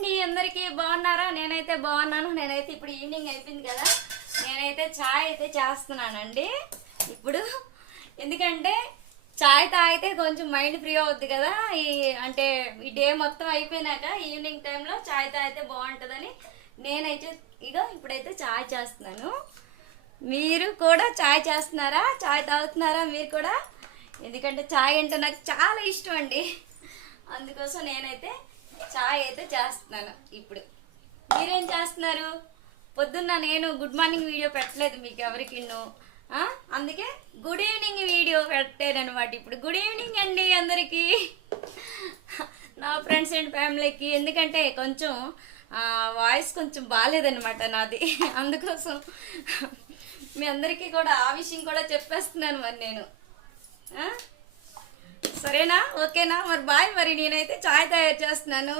అండి, అందరికీ బాగున్నారా? నేనైతే బాగున్నాను. నేనైతే ఇప్పుడు ఈవినింగ్ అయిపోయింది కదా, నేనైతే చాయ్ అయితే చేస్తున్నానండి ఇప్పుడు. ఎందుకంటే చాయ్ తాగితే కొంచెం మైండ్ ఫ్రీ అవుద్ది కదా, అంటే ఈ డే మొత్తం అయిపోయినాక ఈవినింగ్ టైంలో చాయ్ తాగితే బాగుంటుందని నేనైతే ఇప్పుడైతే చాయ్ చేస్తున్నాను. మీరు కూడా చాయ్ చేస్తున్నారా? చాయ్ తాగుతున్నారా మీరు కూడా? ఎందుకంటే చాయ్ అంటే నాకు చాలా ఇష్టం అండి, అందుకోసం నేనైతే చాయ్ అయితే చేస్తున్నాను ఇప్పుడు. మీరేం చేస్తున్నారు? పొద్దున్న నేను గుడ్ మార్నింగ్ వీడియో పెట్టలేదు మీకు ఎవరికి, అందుకే గుడ్ ఈవినింగ్ వీడియో పెట్టారనమాట. ఇప్పుడు గుడ్ ఈవినింగ్ అండి అందరికీ, నా ఫ్రెండ్స్ అండ్ ఫ్యామిలీకి. ఎందుకంటే కొంచెం వాయిస్ కొంచెం బాగాలేదనమాట నాది, అందుకోసం మీ అందరికీ కూడా ఆ విషయం కూడా చెప్పేస్తున్నాను మరి నేను. సరేనా? ఓకేనా? మరి బాయ్. మరి నేనైతే చాయ్ తయారు చేస్తున్నాను.